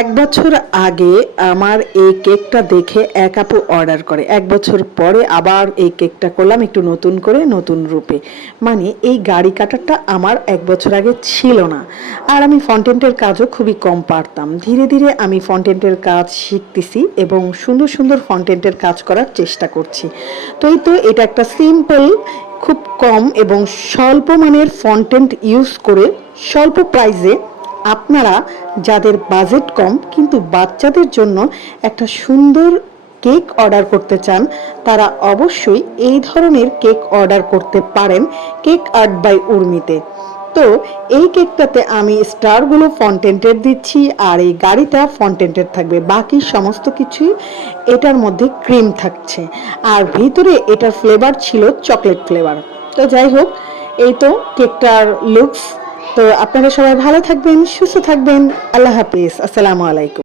এক বছর আগে আমার এই কেকটা দেখে এক আপু অর্ডার করে। এক বছর পরে আবার এই কেকটা করলাম একটু নতুন করে, নতুন রূপে। মানে এই গাড়ি কাটারটা আমার এক বছর আগে ছিল না। আর আমি ফন্টেন্টের কাজও খুবই কম পারতাম। ধীরে ধীরে আমি ফন্টেন্টের কাজ শিখতেছি এবং সুন্দর সুন্দর ফন্টেন্টের কাজ করার চেষ্টা করছি। তো এই তো এটা একটা সিম্পল, খুব কম এবং স্বল্প মানের ফন্টেন্ট ইউজ করে স্বল্প প্রাইসে আপনারা যাদের বাজেট কম কিন্তু বাচ্চাদের জন্য একটা সুন্দর কেক অর্ডার করতে চান, তারা অবশ্যই এই ধরনের কেক অর্ডার করতে পারেন কেক আর্ট বাই উর্মিতে। তো এই কেকটাতে আমি স্টারগুলো ফন্টেন্টের দিচ্ছি আর এই গাড়িটা ফন্টেন্টের থাকবে, বাকি সমস্ত কিছুই এটার মধ্যে ক্রিম থাকছে। আর ভিতরে এটার ফ্লেভার ছিল চকলেট ফ্লেভার। তো যাই হোক, এই তো কেকটার লুকস। তো আপনারা সবাই ভালো থাকবেন, সুস্থ থাকবেন। আল্লাহ হাফিজ, আসসালামু আলাইকুম।